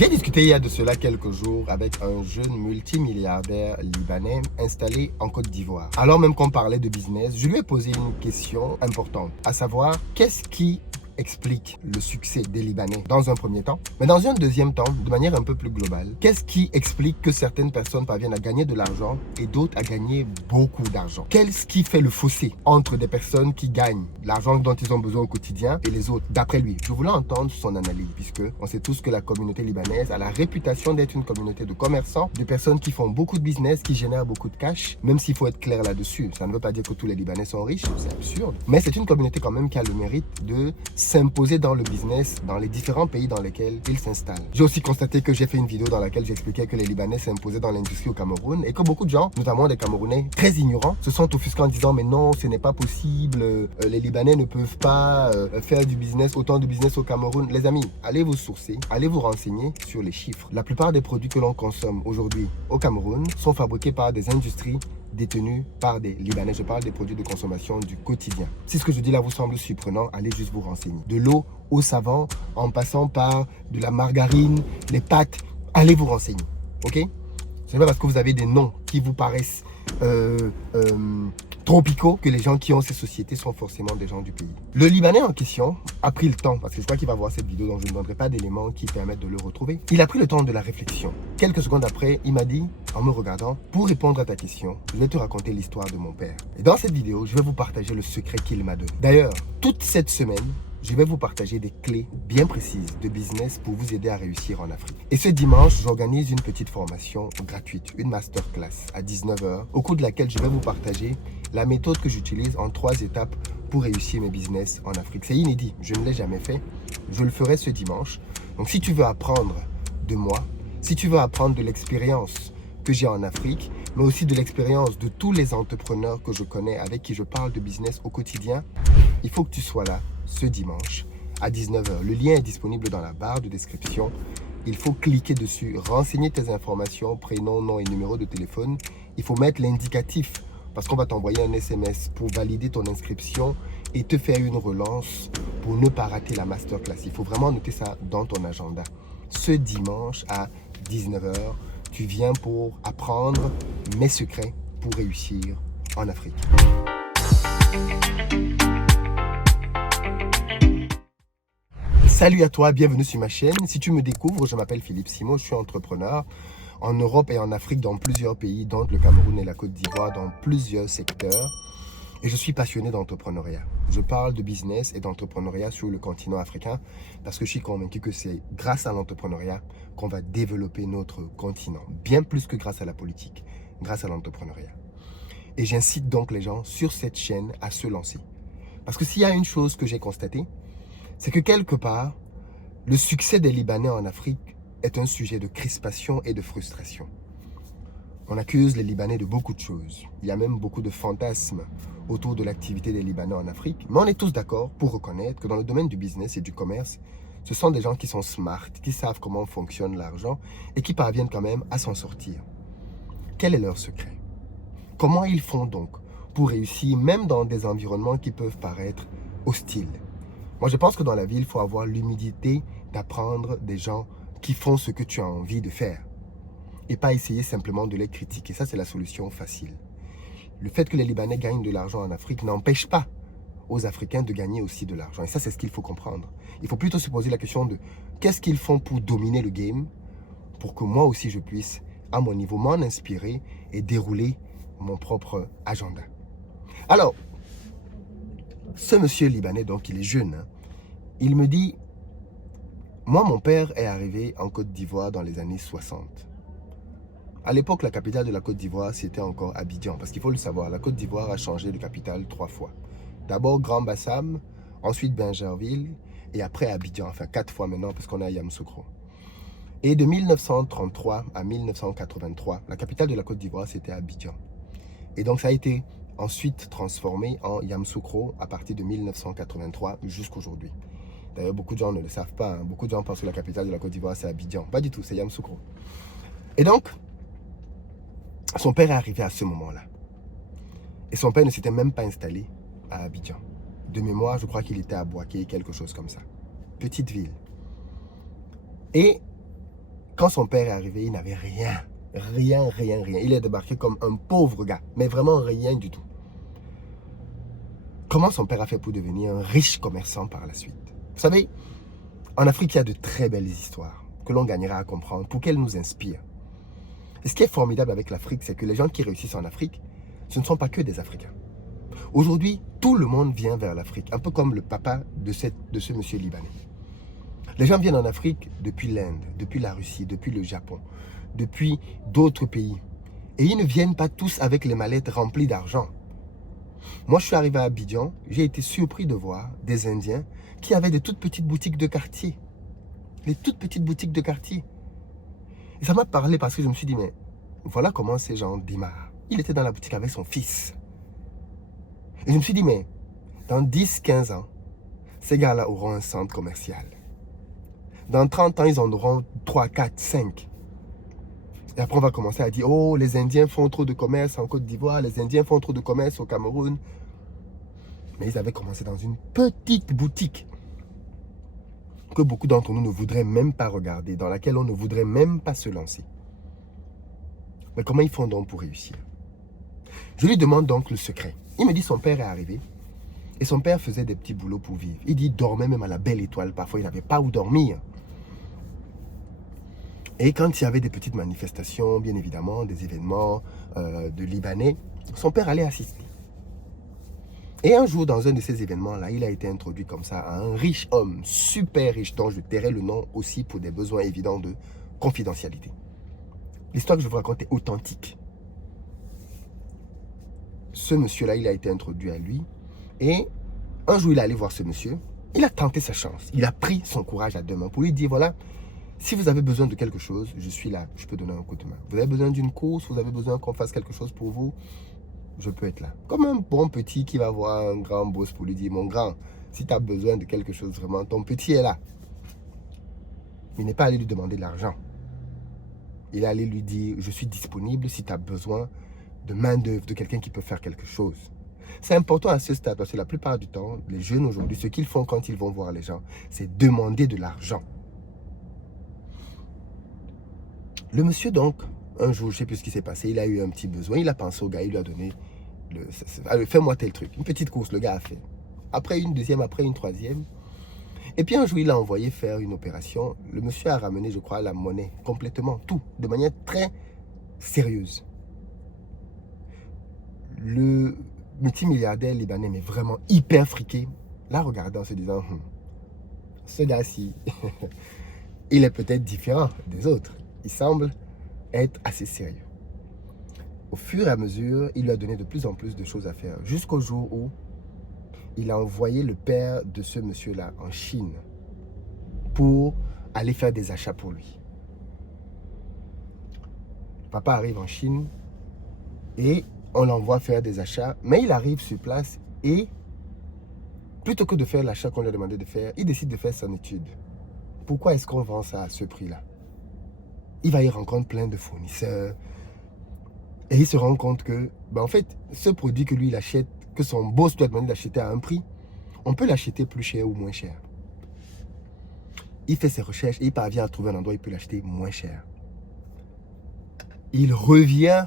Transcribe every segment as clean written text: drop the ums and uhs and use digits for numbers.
J'ai discuté il y a de cela quelques jours avec un jeune multimilliardaire libanais installé en Côte d'Ivoire. Alors même qu'on parlait de business, je lui ai posé une question importante, à savoir qu'est-ce qui explique le succès des Libanais dans un premier temps, mais dans un deuxième temps, de manière un peu plus globale, qu'est-ce qui explique que certaines personnes parviennent à gagner de l'argent et d'autres à gagner beaucoup d'argent? Qu'est-ce qui fait le fossé entre des personnes qui gagnent l'argent dont ils ont besoin au quotidien et les autres, d'après lui? Je voulais entendre son analyse, puisque on sait tous que la communauté libanaise a la réputation d'être une communauté de commerçants, de personnes qui font beaucoup de business, qui génèrent beaucoup de cash, même s'il faut être clair là-dessus. Ça ne veut pas dire que tous les Libanais sont riches, c'est absurde, mais c'est une communauté quand même qui a le mérite de s'imposer dans le business dans les différents pays dans lesquels ils s'installent. J'ai aussi constaté que j'ai fait une vidéo dans laquelle j'expliquais que les Libanais s'imposaient dans l'industrie au Cameroun et que beaucoup de gens, notamment des Camerounais très ignorants, se sont offusqués en disant mais non, ce n'est pas possible, les Libanais ne peuvent pas faire du business, autant de business au Cameroun. Les amis, allez vous sourcer, allez vous renseigner sur les chiffres. La plupart des produits que l'on consomme aujourd'hui au Cameroun sont fabriqués par des industries détenus par des Libanais. Je parle des produits de consommation du quotidien. Si ce que je dis là vous semble surprenant, allez juste vous renseigner. De l'eau au savon, en passant par de la margarine, les pâtes, allez vous renseigner. Ok? Ce n'est pas parce que vous avez des noms qui vous paraissent tropicaux que les gens qui ont ces sociétés sont forcément des gens du pays. Le Libanais en question a pris le temps, parce que je crois qu'il va voir cette vidéo, donc je ne donnerai pas d'éléments qui permettent de le retrouver. Il a pris le temps de la réflexion. Quelques secondes après, il m'a dit, en me regardant, pour répondre à ta question, je vais te raconter l'histoire de mon père. Et dans cette vidéo, je vais vous partager le secret qu'il m'a donné. D'ailleurs, toute cette semaine, je vais vous partager des clés bien précises de business pour vous aider à réussir en Afrique. Et ce dimanche, j'organise une petite formation gratuite, une masterclass à 19 h, au cours de laquelle je vais vous partager la méthode que j'utilise en 3 étapes pour réussir mes business en Afrique. C'est inédit, je ne l'ai jamais fait. Je le ferai ce dimanche. Donc si tu veux apprendre de moi, si tu veux apprendre de l'expérience que j'ai en Afrique, mais aussi de l'expérience de tous les entrepreneurs que je connais, avec qui je parle de business au quotidien, il faut que tu sois là ce dimanche à 19 h. Le lien est disponible dans la barre de description. Il faut cliquer dessus, renseigner tes informations, prénom, nom et numéro de téléphone. Il faut mettre l'indicatif parce qu'on va t'envoyer un SMS pour valider ton inscription et te faire une relance pour ne pas rater la masterclass. Il faut vraiment noter ça dans ton agenda. Ce dimanche à 19 h, tu viens pour apprendre mes secrets pour réussir en Afrique. Salut à toi, bienvenue sur ma chaîne. Si tu me découvres, je m'appelle Philippe Simo, je suis entrepreneur en Europe et en Afrique, dans plusieurs pays, dont le Cameroun et la Côte d'Ivoire, dans plusieurs secteurs. Et je suis passionné d'entrepreneuriat. Je parle de business et d'entrepreneuriat sur le continent africain parce que je suis convaincu que c'est grâce à l'entrepreneuriat qu'on va développer notre continent. Bien plus que grâce à la politique, grâce à l'entrepreneuriat. Et j'incite donc les gens sur cette chaîne à se lancer. Parce que s'il y a une chose que j'ai constatée, c'est que quelque part, le succès des Libanais en Afrique est un sujet de crispation et de frustration. On accuse les Libanais de beaucoup de choses. Il y a même beaucoup de fantasmes autour de l'activité des Libanais en Afrique. Mais on est tous d'accord pour reconnaître que dans le domaine du business et du commerce, ce sont des gens qui sont smart, qui savent comment fonctionne l'argent et qui parviennent quand même à s'en sortir. Quel est leur secret? Comment ils font donc pour réussir même dans des environnements qui peuvent paraître hostiles? Moi, je pense que dans la vie, il faut avoir l'humilité d'apprendre des gens qui font ce que tu as envie de faire et pas essayer simplement de les critiquer. Ça, c'est la solution facile. Le fait que les Libanais gagnent de l'argent en Afrique n'empêche pas aux Africains de gagner aussi de l'argent. Et ça, c'est ce qu'il faut comprendre. Il faut plutôt se poser la question de qu'est-ce qu'ils font pour dominer le game pour que moi aussi, je puisse, à mon niveau, m'en inspirer et dérouler mon propre agenda. Alors, ce monsieur libanais, donc il est jeune, hein, il me dit, moi mon père est arrivé en Côte d'Ivoire dans les années 60. À l'époque, la capitale de la Côte d'Ivoire, c'était encore Abidjan. Parce qu'il faut le savoir, la Côte d'Ivoire a changé de capitale 3 fois. D'abord Grand-Bassam, ensuite Bingerville, et après Abidjan, enfin 4 fois maintenant, parce qu'on est à Yamoussoukro. Et de 1933 à 1983, la capitale de la Côte d'Ivoire, c'était Abidjan. Et donc ça a été ensuite transformé en Yamoussoukro à partir de 1983 jusqu'aujourd'hui. D'ailleurs, beaucoup de gens ne le savent pas. Hein. Beaucoup de gens pensent que la capitale de la Côte d'Ivoire, c'est Abidjan. Pas du tout, c'est Yamoussoukro. Et donc, son père est arrivé à ce moment-là. Et son père ne s'était même pas installé à Abidjan. De mémoire, je crois qu'il était à Bouaké, quelque chose comme ça. Petite ville. Et Quand son père est arrivé, il n'avait rien. Rien, rien, rien. Il est débarqué comme un pauvre gars, mais vraiment rien du tout. Comment son père a fait pour devenir un riche commerçant par la suite? Vous savez, en Afrique, il y a de très belles histoires que l'on gagnera à comprendre pour qu'elles nous inspirent. Et ce qui est formidable avec l'Afrique, c'est que les gens qui réussissent en Afrique, ce ne sont pas que des Africains. Aujourd'hui, tout le monde vient vers l'Afrique, un peu comme le papa de ce monsieur libanais. Les gens viennent en Afrique depuis l'Inde, depuis la Russie, depuis le Japon, depuis d'autres pays. Et ils ne viennent pas tous avec les mallettes remplies d'argent. Moi, je suis arrivé à Abidjan, j'ai été surpris de voir des Indiens qui avaient des toutes petites boutiques de quartier. Les toutes petites boutiques de quartier. Et ça m'a parlé parce que je me suis dit, mais voilà comment ces gens démarrent. Il était dans la boutique avec son fils. Et je me suis dit, mais dans 10-15 ans, ces gars-là auront un centre commercial. Dans 30 ans, ils en auront 3, 4, 5. Et après, on va commencer à dire, oh, les Indiens font trop de commerce en Côte d'Ivoire, les Indiens font trop de commerce au Cameroun. Mais ils avaient commencé dans une petite boutique que beaucoup d'entre nous ne voudraient même pas regarder, dans laquelle on ne voudrait même pas se lancer. Mais comment ils font donc pour réussir? Je lui demande donc le secret. Il me dit son père est arrivé et son père faisait des petits boulots pour vivre. Il dit il dormait même à la Belle Étoile. Parfois, il n'avait pas où dormir. Et quand il y avait des petites manifestations, bien évidemment, des événements de Libanais, son père allait assister. Et un jour, dans un de ces événements-là, il a été introduit comme ça à un riche homme, super riche, dont je tairai le nom aussi pour des besoins évidents de confidentialité. L'histoire que je vous raconte est authentique. Ce monsieur-là, il a été introduit à lui. Et un jour, il est allé voir ce monsieur. Il a tenté sa chance. Il a pris son courage à deux mains pour lui dire, voilà, si vous avez besoin de quelque chose, je suis là, je peux donner un coup de main. Vous avez besoin d'une course, vous avez besoin qu'on fasse quelque chose pour vous, je peux être là. Comme un bon petit qui va voir un grand boss pour lui dire, mon grand, si tu as besoin de quelque chose vraiment, ton petit est là. Il n'est pas allé lui demander de l'argent. Il est allé lui dire, je suis disponible si tu as besoin de main-d'œuvre, de quelqu'un qui peut faire quelque chose. C'est important à ce stade parce que la plupart du temps, les jeunes aujourd'hui, ce qu'ils font quand ils vont voir les gens, c'est demander de l'argent. Le monsieur donc, un jour, je ne sais plus ce qui s'est passé, il a eu un petit besoin, il a pensé au gars, il lui a donné, fais-moi tel truc, une petite course, le gars a fait. Après une deuxième, après une troisième. Et puis un jour, il a envoyé faire une opération. Le monsieur a ramené, je crois, la monnaie, complètement, tout, de manière très sérieuse. Le multimilliardaire libanais, mais vraiment hyper friqué, l'a regardé en se disant, ce gars-ci, il est peut-être différent des autres. Il semble être assez sérieux. Au fur et à mesure, il lui a donné de plus en plus de choses à faire. Jusqu'au jour où il a envoyé le père de ce monsieur-là en Chine pour aller faire des achats pour lui. Papa arrive en Chine et on l'envoie faire des achats, mais il arrive sur place et plutôt que de faire l'achat qu'on lui a demandé de faire, il décide de faire son étude. Pourquoi est-ce qu'on vend ça à ce prix-là? Il va y rencontrer plein de fournisseurs et il se rend compte que, en fait, ce produit que lui, il achète, que son boss lui a demandé d'acheter à un prix, on peut l'acheter plus cher ou moins cher. Il fait ses recherches et il parvient à trouver un endroit où il peut l'acheter moins cher. Il revient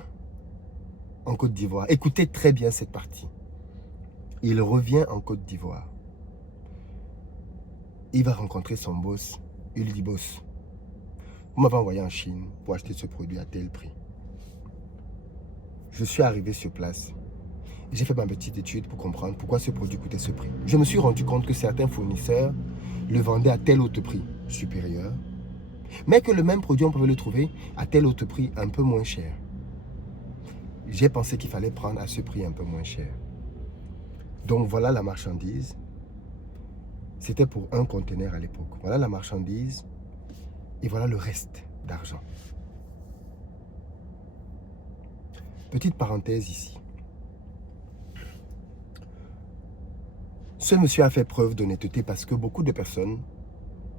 en Côte d'Ivoire. Écoutez très bien cette partie. Il revient en Côte d'Ivoire. Il va rencontrer son boss. Il lui dit, boss, vous m'avez envoyé en Chine pour acheter ce produit à tel prix. Je suis arrivé sur place. J'ai fait ma petite étude pour comprendre pourquoi ce produit coûtait ce prix. Je me suis rendu compte que certains fournisseurs le vendaient à tel autre prix supérieur, mais que le même produit, on pouvait le trouver à tel autre prix un peu moins cher. J'ai pensé qu'il fallait prendre à ce prix un peu moins cher. Donc voilà la marchandise. C'était pour un conteneur à l'époque. Voilà la marchandise et voilà le reste d'argent. Petite parenthèse ici. Ce monsieur a fait preuve d'honnêteté parce que beaucoup de personnes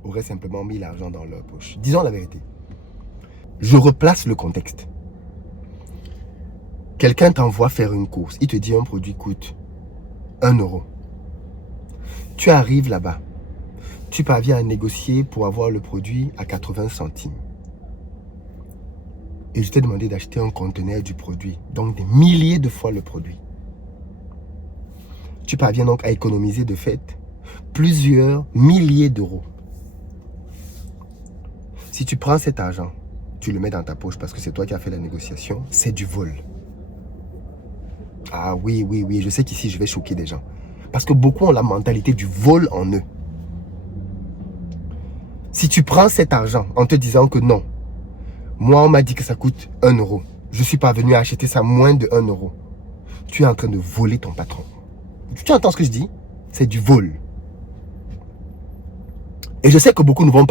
auraient simplement mis l'argent dans leur poche. Disons la vérité. Je replace le contexte. Quelqu'un t'envoie faire une course. Il te dit un produit coûte 1 euro. Tu arrives là-bas. Tu parviens à négocier pour avoir le produit à 80 centimes. Et je t'ai demandé d'acheter un conteneur du produit, donc des milliers de fois le produit. Tu parviens donc à économiser de fait plusieurs milliers d'euros. Si tu prends cet argent, tu le mets dans ta poche parce que c'est toi qui as fait la négociation, c'est du vol. Ah oui, oui, oui, je sais qu'ici je vais choquer des gens. Parce que beaucoup ont la mentalité du vol en eux. Si tu prends cet argent en te disant que non, moi on m'a dit que ça coûte 1 euro, je suis parvenu à acheter ça moins de 1 euro, tu es en train de voler ton patron. Tu entends ce que je dis? C'est du vol. Et je sais que beaucoup ne vont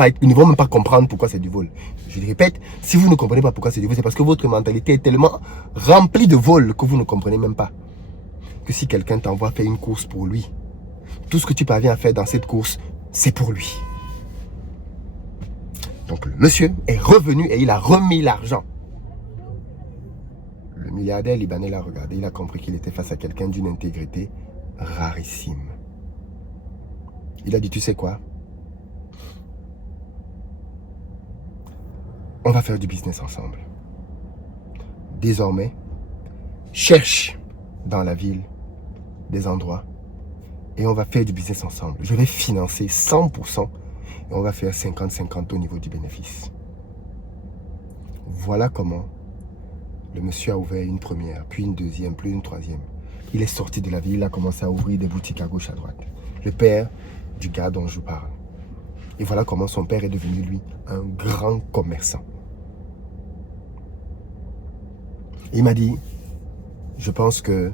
même pas comprendre pourquoi c'est du vol. Je le répète, si vous ne comprenez pas pourquoi c'est du vol, c'est parce que votre mentalité est tellement remplie de vol que vous ne comprenez même pas. Que si quelqu'un t'envoie faire une course pour lui, tout ce que tu parviens à faire dans cette course, c'est pour lui. Donc le monsieur est revenu et il a remis l'argent. Le milliardaire libanais l'a regardé, il a compris qu'il était face à quelqu'un d'une intégrité rarissime. Il a dit, tu sais quoi? On va faire du business ensemble. Désormais, cherche dans la ville des endroits et on va faire du business ensemble. Je vais financer 100% et on va faire 50-50 au niveau du bénéfice. Voilà comment le monsieur a ouvert une première, puis une deuxième, puis une troisième. Il est sorti de la ville, il a commencé à ouvrir des boutiques à gauche, à droite. Le père du gars dont je parle. Et voilà comment son père est devenu, lui, un grand commerçant. Il m'a dit, je pense que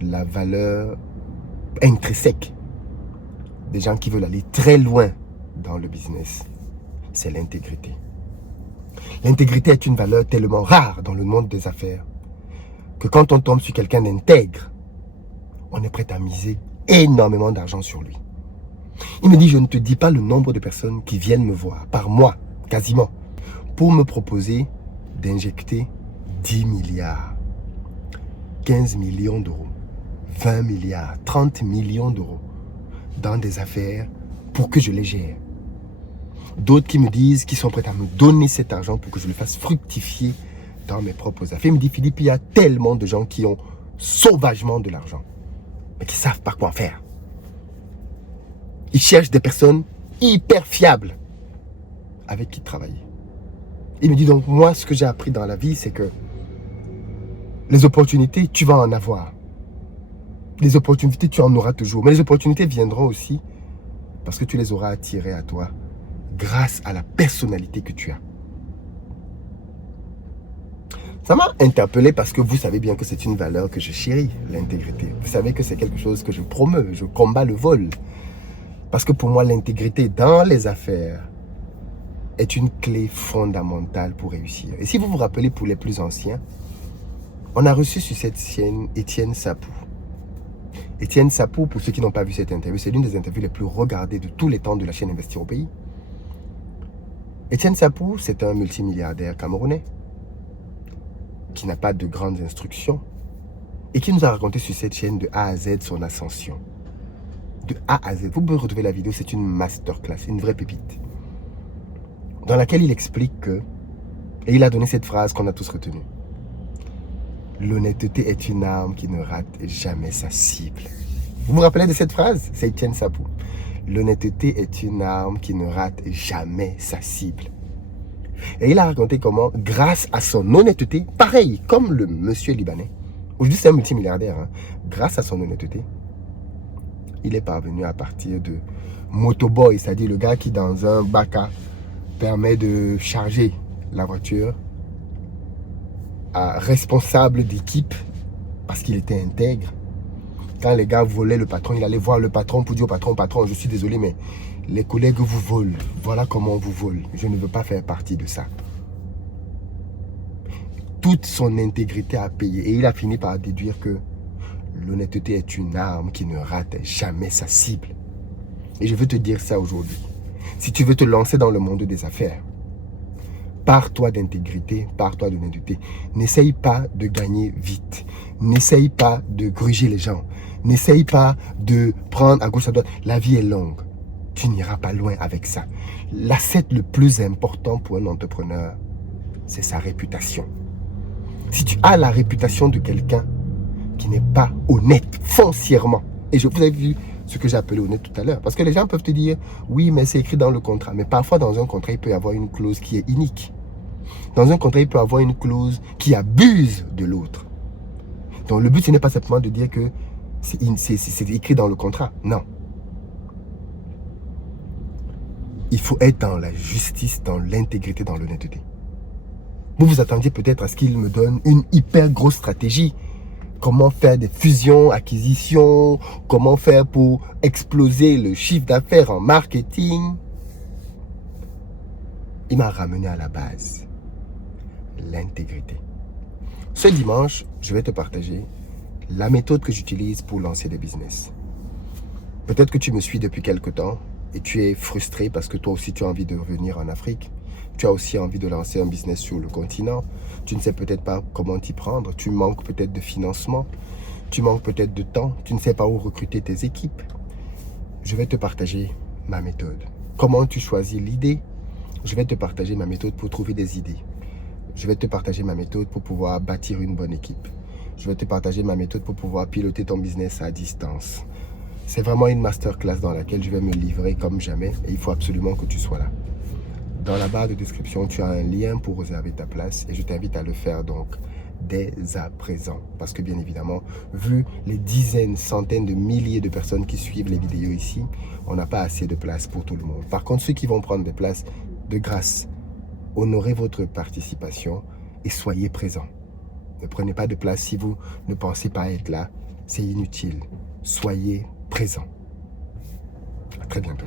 la valeur intrinsèque des gens qui veulent aller très loin dans le business, c'est l'intégrité. L'intégrité est une valeur tellement rare dans le monde des affaires que quand on tombe sur quelqu'un d'intègre, on est prêt à miser énormément d'argent sur lui. Il me dit, je ne te dis pas le nombre de personnes qui viennent me voir, par mois, quasiment, pour me proposer d'injecter 10 milliards, 15 millions d'euros, 20 milliards, 30 millions d'euros dans des affaires pour que je les gère. D'autres qui me disent qu'ils sont prêts à me donner cet argent pour que je le fasse fructifier dans mes propres affaires. Il me dit, Philippe, il y a tellement de gens qui ont sauvagement de l'argent, mais qui ne savent pas quoi en faire. Ils cherchent des personnes hyper fiables avec qui travailler. Il me dit donc, moi, ce que j'ai appris dans la vie, c'est que les opportunités, tu vas en avoir. Les opportunités, tu en auras toujours. Mais les opportunités viendront aussi parce que tu les auras attirées à toi grâce à la personnalité que tu as. Ça m'a interpellé parce que vous savez bien que c'est une valeur que je chéris, l'intégrité. Vous savez que c'est quelque chose que je promeus, je combats le vol. Parce que pour moi, l'intégrité dans les affaires est une clé fondamentale pour réussir. Et si vous vous rappelez, pour les plus anciens, on a reçu sur cette chaîne Étienne Sapou. Étienne Sapou, pour ceux qui n'ont pas vu cette interview, c'est l'une des interviews les plus regardées de tous les temps de la chaîne Investir au pays. Étienne Sapou, c'est un multimilliardaire camerounais qui n'a pas de grandes instructions et qui nous a raconté sur cette chaîne de A à Z son ascension. De A à Z. Vous pouvez retrouver la vidéo, c'est une masterclass, une vraie pépite. Dans laquelle il explique que, et il a donné cette phrase qu'on a tous retenue. L'honnêteté est une arme qui ne rate jamais sa cible. Vous vous rappelez de cette phrase? C'est Étienne Sapou. L'honnêteté est une arme qui ne rate jamais sa cible. Et il a raconté comment, grâce à son honnêteté, pareil comme le monsieur libanais, aujourd'hui c'est un multimilliardaire, hein, grâce à son honnêteté, il est parvenu à partir de motoboy, c'est-à-dire le gars qui dans un baca permet de charger la voiture, à responsable d'équipe parce qu'il était intègre. Quand les gars volaient le patron, il allait voir le patron pour dire au patron, patron, je suis désolé, mais les collègues vous volent. Voilà comment on vous vole. Je ne veux pas faire partie de ça. Toute son intégrité a payé. Et il a fini par déduire que l'honnêteté est une arme qui ne rate jamais sa cible. Et je veux te dire ça aujourd'hui. Si tu veux te lancer dans le monde des affaires, pars-toi d'intégrité, pars-toi d'honnêteté. N'essaye pas de gagner vite. N'essaye pas de gruger les gens. N'essaye pas de prendre à gauche à droite. La vie est longue. Tu n'iras pas loin avec ça. L'asset le plus important pour un entrepreneur, c'est sa réputation. Si tu as la réputation de quelqu'un qui n'est pas honnête foncièrement, et je vous ai vu ce que j'ai appelé honnête tout à l'heure, parce que les gens peuvent te dire, oui, mais c'est écrit dans le contrat. Mais parfois, dans un contrat, il peut y avoir une clause qui est inique. Dans un contrat, il peut y avoir une clause qui abuse de l'autre. Donc, le but, ce n'est pas simplement de dire que c'est écrit dans le contrat. Non. Il faut être dans la justice, dans l'intégrité, dans l'honnêteté. Vous vous attendiez peut-être à ce qu'il me donne une hyper grosse stratégie. Comment faire des fusions, acquisitions, comment faire pour exploser le chiffre d'affaires en marketing. Il m'a ramené à la base, l'intégrité. Ce dimanche, je vais te partager la méthode que j'utilise pour lancer des business. Peut-être que tu me suis depuis quelque temps et tu es frustré parce que toi aussi tu as envie de revenir en Afrique. Tu as aussi envie de lancer un business sur le continent. Tu ne sais peut-être pas comment t'y prendre. Tu manques peut-être de financement. Tu manques peut-être de temps. Tu ne sais pas où recruter tes équipes. Je vais te partager ma méthode. Comment tu choisis l'idée? Je vais te partager ma méthode pour trouver des idées. Je vais te partager ma méthode pour pouvoir bâtir une bonne équipe. Je vais te partager ma méthode pour pouvoir piloter ton business à distance. C'est vraiment une masterclass dans laquelle je vais me livrer comme jamais et il faut absolument que tu sois là. Dans la barre de description, tu as un lien pour réserver ta place et je t'invite à le faire donc dès à présent. Parce que bien évidemment, vu les dizaines, centaines de milliers de personnes qui suivent les vidéos ici, on n'a pas assez de place pour tout le monde. Par contre, ceux qui vont prendre des places, de grâce, honorez votre participation et soyez présents. Ne prenez pas de place si vous ne pensez pas être là. C'est inutile. Soyez présents. À très bientôt.